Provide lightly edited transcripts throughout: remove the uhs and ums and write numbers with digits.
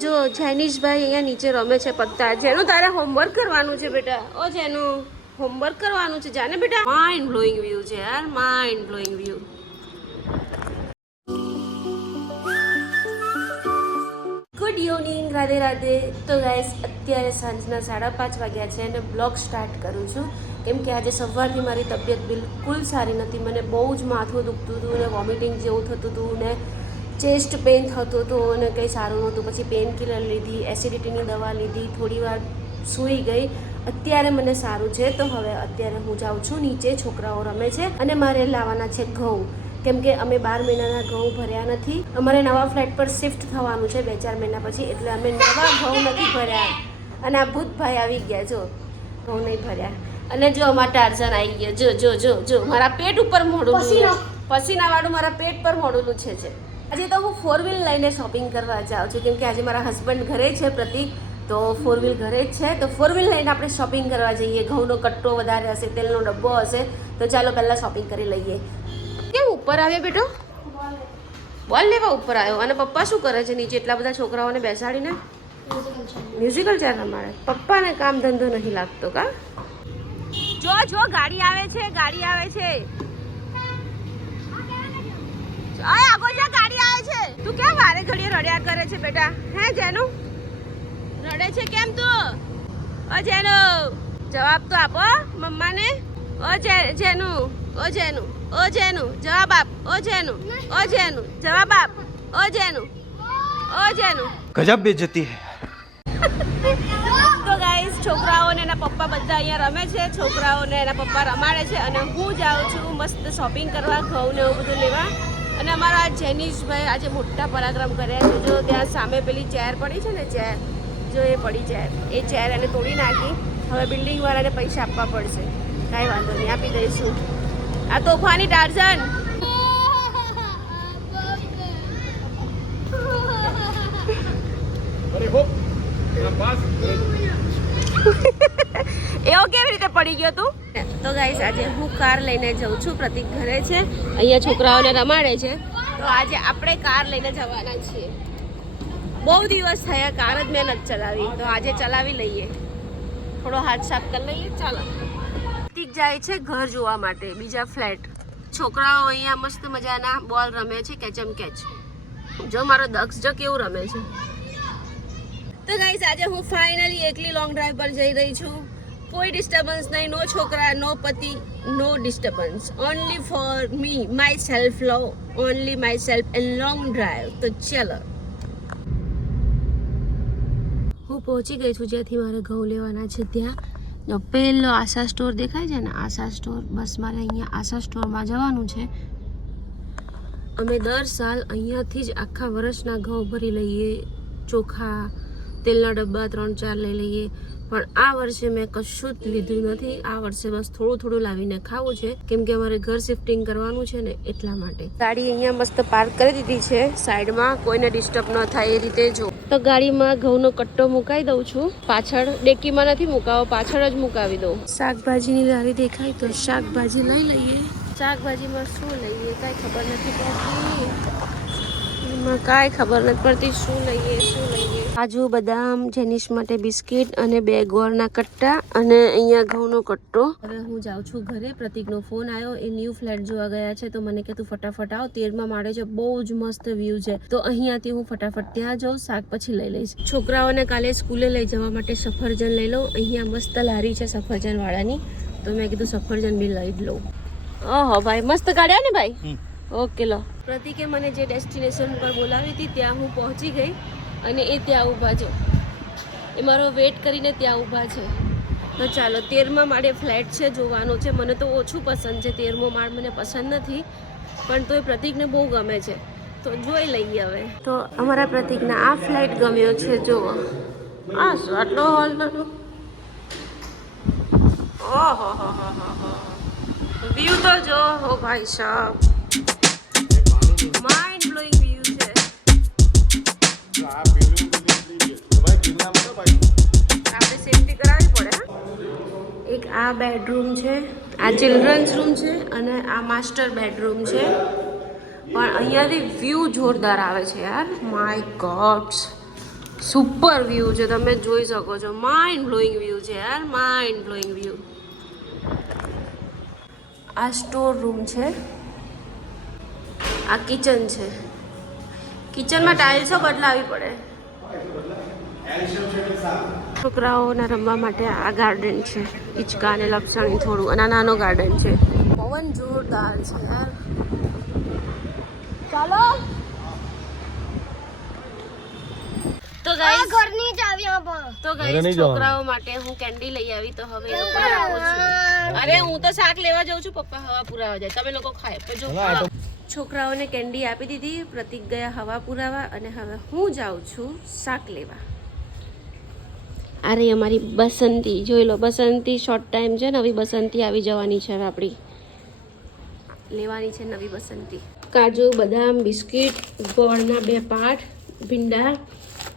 જો જૈનિશભાઈ અહીંયા નીચે રમે છે પત્તા. જેનું તારે હોમવર્ક કરવાનું છે બેટા. ઓ જેનું હોમવર્ક કરવાનું છે જાને બેટા. માઇન્ડ બ્લોઈંગ વ્યૂ છે યાર, mind blowing view. Good evening, Radhe Radhe. તો ગાઈસ અત્યારે સાંજના 5:30 વાગ્યા છે અને બ્લોગ સ્ટાર્ટ કરું છું કેમ કે આજે સવારથી મારી તબિયત બિલકુલ સારી નથી. મને બહુ જ માથું દુખતું હતું ને વોમિટિંગ જેવું થતું હતું ને ચેસ્ટ પેઇન થતું હતું અને કંઈ સારું નહોતું. પછી પેઇન કિલર લીધી, એસિડિટીની દવા લીધી, થોડી વાર સૂઈ ગઈ. અત્યારે મને સારું છે. તો હવે અત્યારે હું જાઉં છું નીચે, છોકરાઓ રમે છે અને મારે લાવવાના છે ઘઉં કેમ કે અમે 12 મહિનાના ઘઉં ભર્યા નથી. અમારે નવા ફ્લેટ પર શિફ્ટ થવાનું છે 2-4 મહિના પછી, એટલે અમે નવા ઘઉં નથી ભર્યા. અને આ ભૂતભાઈ આવી ગયા, જો ઘઉં નહીં ભર્યા. અને જો અમારા ટાર્ઝન આવી ગયા, જો જો જો જો મારા પેટ ઉપર મોડું પસીનાવાળું મારા પેટ પર મોડું છે. આજે તો હું 4 વ્હીલ લઈને શોપિંગ કરવા જાઉં છું કેમ કે આજે મારા હસબન્ડ ઘરે છે, પ્રતિક, તો 4 વ્હીલ ઘરે જ છે. તો 4 વ્હીલ લઈને આપણે શોપિંગ કરવા જઈએ. ઘઉંનો કટ્ટો વધારે હશે, તેલનો ડબ્બો હશે, તો ચાલો પહેલાં શોપિંગ કરી લઈએ. કેમ ઉપર આવ્યો બેટો? બોલ લેવા ઉપર આવ્યો. અને પપ્પા શું કરે છે નીચે એટલા બધા છોકરાઓને બેસાડીને? મ્યુઝિકલ ચેર રમાડે. પપ્પાને કામ ધંધો નહીં લાગતો કા? જો જો ગાડી આવે છે, ગાડી આવે છે. ઓય આગો જા, ગાડી આવે છે. તું કેમ વારે ઘડીએ રડ્યા કરે છે બેટા? હે જેનું રડે છે કેમ તું? ઓ જેનું જવાબ તો આપો મમ્માને. ઓ જેનું, ઓ જેનું, ઓ જેનું જવાબ આપ. ઓ જેનું, ઓ જેનું જવાબ આપ. ઓ જેનું, ઓ જેનું. ગજબ બેઇજ્જતી હે. તો ગાઈસ છોકરાઓને એના પપ્પા બધા અહીંયા રમે છે, છોકરાઓને એના પપ્પા રમાડે છે અને હું જાઉં છું મસ્ત શોપિંગ કરવા, ઘઉં ને એવું બધું લેવા. અને અમારા જૈનિશભાઈ આજે મોટા પરાક્રમ કર્યા છે. જો ત્યાં સામે પેલી ચેર પડી છે ને, ચેર જો એ પડી ચેર, એ ચેર એને તોડી નાખી. હવે બિલ્ડિંગવાળાને પૈસા આપવા પડશે. કાંઈ વાંધો નહીં, આપી દઈશું. આ તોફાની ટાર્ઝન. એવો કેવી રીતે પડી ગયો તું? તો ગાઈસ આજે હું કાર લઈને જાઉં છું. પ્રતિક ઘરે છે, અહીંયા છોકરાઓને રમાડે છે. તો આજે આપણે કાર લઈને જવાના છીએ. બહુ દિવસ થયા કાર જ મેં નથી ચલાવી, તો આજે ચલાવી લઈએ. થોડો હાથ સાફ કરી લઈએ. ચાલો. પ્રતિક જાય છે ઘર જોવા માટે, બીજા ફ્લેટ. છોકરાઓ અહીંયા મસ્ત મજાના બોલ રમે છે, કેચમ કેચ. જો મારો દક્ષ જો કેવું રમે છે. તો ગાઈસ આજે હું ફાઇનલી એકલી લોંગ ડ્રાઈવ પર જઈ રહી છું. કોઈ ડિસ્ટર્બન્સ નહીં, નો છોકરા, નો પતિ, no disturbance. Only for me, my self love, only myself and long drive. તો ચલો. હું પહોંચી ગઈ છું જ્યાંથી મારે ઘઉં લેવાના છે ત્યાં. પહેલો આશા સ્ટોર દેખાય છે ને, આશા સ્ટોર. બસ મારે અહીંયા આશા સ્ટોરમાં જવાનું છે. અમે દર સાલ અહીંયાથી જ આખા વર્ષના ઘઉં ભરી લઈએ. ચોખા, તેલના ડબ્બા 3-4 લઈ લઈએ. પણ આ વર્ષે મેં કશું જ લીધું નથી. આ વર્ષે બસ થોડું થોડું લાવીને ખાવું છે કેમ કે અમારે ઘર શિફ્ટિંગ કરવાનું છે ને, એટલા માટે. ગાડી અહીંયા મસ્ત પાર્ક કરી દીધી છે સાઈડમાં, કોઈને ડિસ્ટર્બ ન થાય એ રીતે. જો તો ગાડીમાં ઘઉંનો કટ્ટો મુકાઈ દઉં છું. પાછળ ડેકીમાં નથી મુકાવો, પાછળ જ મુકાવી દઉં. શાકભાજીની લારી દેખાય તો શાકભાજી લઈ લઈએ. શાકભાજીમાં શું લઈએ કાંઈ ખબર નથી પડતી. કાંઈ ખબર નથી પડતી શું લઈએ શું લઈએ. કાજુ, બદામ, જેનિશ માટે બિસ્કિટ અને 2 ગોળના કટ્ટા અને અહીંયા ઘઉંનો કટ્ટો. હવે હું જાઉં છું ઘરે. પ્રતિકનો ફોન આવ્યો, એ ન્યૂ ફ્લેટ જોવા ગયા છે તો મને કે તું ફટાફટ આવ, 13મા માળે છે, બહુ જ મસ્ત વ્યૂ છે. તો અહીંયાથી હું ફટાફટ ત્યાં જાઉં, શાક પછી લઈ લઈશ. છોકરાઓને કાલે સ્કૂલે લઈ જવા માટે સફરજન લઈ લઉં. અહીંયા મસ્ત લારી છે સફરજન વાળાની, તો મેં કીધું સફરજન બી લઈ જ લઉં. ઓહો ભાઈ મસ્ત કાઢ્યા ને ભાઈ. ઓકે લો. પ્રતિકે મને જે ડેસ્ટિનેશન પર બોલાવી હતી ત્યાં હું પહોંચી ગઈ અને એ ત્યાં ઊભા છે. એ મારો વેટ કરીને ત્યાં ઊભા છે. તો ચાલો 13મા માળે ફ્લેટ છે, જોવાનો છે. મને તો ઓછું પસંદ છે, 13મો માળ મને પસંદ નથી, પણ તોય પ્રતિકને બહુ ગમે છે તો જોઈ લઈએ હવે. તો અમારા પ્રતિકને આ ફ્લેટ ગમ્યો છે. જુઓ આ આટલો હોલ હતો. ઓહો હો હો હો, વ્યૂ તો જો હો ભાઈ સાહેબ, માઇન્ડ બ્લોઈંગ વ્યૂ છે. આપણે સેફટી કરાવવી પડે. એક આ બેડરૂમ છે, આ ચિલ્ડ્રન્સ રૂમ છે અને આ માસ્ટર બેડરૂમ છે. પણ અહીંયાથી વ્યૂ જોરદાર આવે છે યાર. માય ગોડ્સ, સુપર વ્યૂ છે, તમે જોઈ શકો છો. માઇન્ડ બ્લોઈંગ વ્યૂ છે યાર, માઇન્ડ બ્લોઈંગ વ્યૂ. આ સ્ટોર રૂમ છે, આ કિચન છે. કિચનમાં ટાઇલ્સો બદલાવી પડે. છોકરાઓના રમવા માટે આ ગાર્ડન છે, હિંચકા અને લપસણી થોડું, અને નાનો ગાર્ડન છે. પવન જોરદાર છે યાર. ચાલો તો ગાઈસ, ઘરની ચાવીઓ પણ તો ગાઈસ છોકરાઓ માટે હું કેન્ડી લઈ આવી, તો હવે એ લોકોને આપું છું. અરે હું તો શાક લેવા જાઉં છું, પપ્પા હવા પુરાવા જાય, તમે લોકો ખાય પછી. છોકરાઓને કેન્ડી આપી દીધી, પ્રતિક ગયા હવા પુરાવા, અને હવે હું જાઉં છું શાક લેવા. અરે અમારી બસંતી જોઈ લો, બસંતી શોર્ટ ટાઈમ છે, નવી બસંતી આવી જવાની છે. હવે આપણી લેવાની છે નવી બસંતી. કાજુ, બદામ, બિસ્કિટ, ગોળના 2 પાટ, ભીંડા,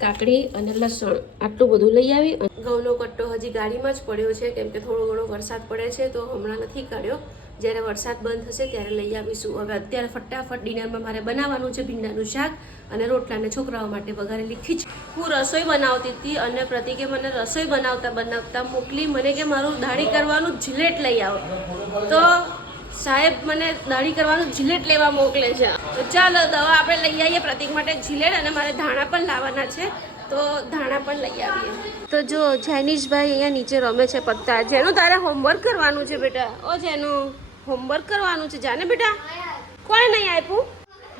કાકડી અને લસણ, આટલું બધું લઈ આવી. ઘઉંનો કટ્ટો હજી ગાડીમાં જ પડ્યો છે, કેમ કે થોડો ઘણો વરસાદ પડે છે, તો હમણાં નથી કાઢ્યો. જ્યારે વરસાદ બંધ થશે ત્યારે લઈ આવીશું. હવે અત્યારે ફટાફટ ડિનરમાં મારે બનાવવાનું છે ભીંડાનું શાક અને રોટલાને છોકરાઓ માટે વઘારેલી ખીચડી. હું રસોઈ બનાવતી હતી અને પ્રતિકે મને રસોઈ બનાવતા મોકલી. મને કે મારું દાઢી કરવાનું જિલેટ લઈ આવો, તો સાહેબ મને દાઢી કરવાનું જિલેટ લેવા મોકલે છે. તો ચાલો દવા આપણે લઈ આવીએ પ્રતિક માટે જિલેટ, અને મારે ધાણા પણ લાવવાના છે, તો ધાણા પણ લઈ આવીએ. તો જો જેનિશભાઈ અહીંયા નીચે રમે છે પત્તા. જેનું તારે હોમવર્ક કરવાનું છે બેટા. ઓ જેનું હોમવર્ક કરવાનું છે, જાને બેટા. કોણે નહીં આપ્યું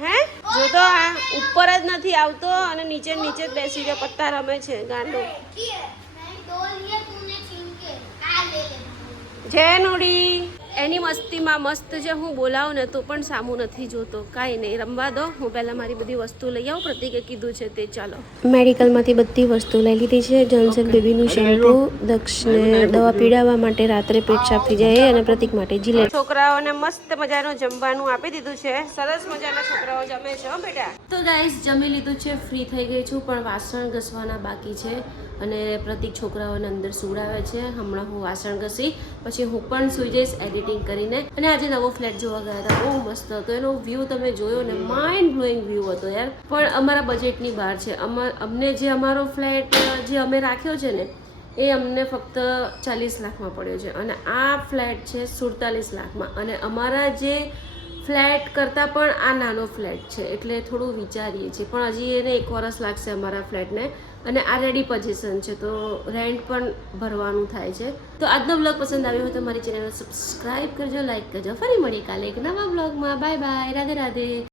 હે? જો તો આ ઉપર જ નથી આવતો અને નીચે નીચે જ બેસી ગયો, પત્તા રમે છે ગાંડો. જેનુડી એની મસ્તીમાં મસ્ત છે. હું બોલાવું ને તો પણ સામું નથી જોતો. કાંઈ નહીં, રમવા દો. હું પહેલાં મારી બધી વસ્તુ લઈ આવું, પ્રતિકે કીધું છે તે. ચાલો, મેડિકલમાંથી બધી વસ્તુ લઈ લીધી છે. જોન્સન બેબીનું શેમ્પૂ, દક્ષને દવા પીડાવવા માટે રાત્રે પેટ સાફ થઈ જાય, અને પ્રતિક માટે જિલેટ. છોકરાઓને મસ્ત મજાનું જમવાનું આપી દીધું છે. સરસ મજાના છોકરાઓ જમે છે હો બેટા. તો ગાઈસ જમી લીધું છે, ફ્રી થઈ ગઈ છું, પણ વાસણ ઘસવાના બાકી છે. અને પ્રતિક છોકરાઓને અંદર સુવડાવે છે. હમણાં હું વાસણ ઘસી પછી હું પણ સૂઈ જઈશ એડિટિંગ કરીને. અને આજે નવો ફ્લેટ જોવા ગયા હતા, બહુ મસ્ત હતો. એનો વ્યૂ તમે જોયો ને, માઇન્ડ બ્લોઈંગ વ્યૂ હતો યાર. પણ અમારા બજેટની બહાર છે. અમને જે અમારો ફ્લેટ જે અમે રાખ્યો છે ને, એ અમને ફક્ત 40 લાખમાં પડ્યો છે, અને આ ફ્લેટ છે 47 લાખમાં. અને અમારા જે ફ્લેટ કરતાં પણ આ નાનો ફ્લેટ છે, એટલે થોડું વિચારીએ છીએ. પણ હજી એને 1 વર્ષ લાગશે અમારા ફ્લેટને, અને આ રેડી પોઝિશન છે, તો રેન્ટ પણ ભરવાનું થાય છે. તો આજનો બ્લોગ પસંદ આવ્યો હોય તો મારી ચેનલને સબસ્ક્રાઈબ કરજો, લાઈક કરજો. ફરી મળીએ કાલે એક નવા બ્લોગમાં. Bye bye, Radhe Radhe.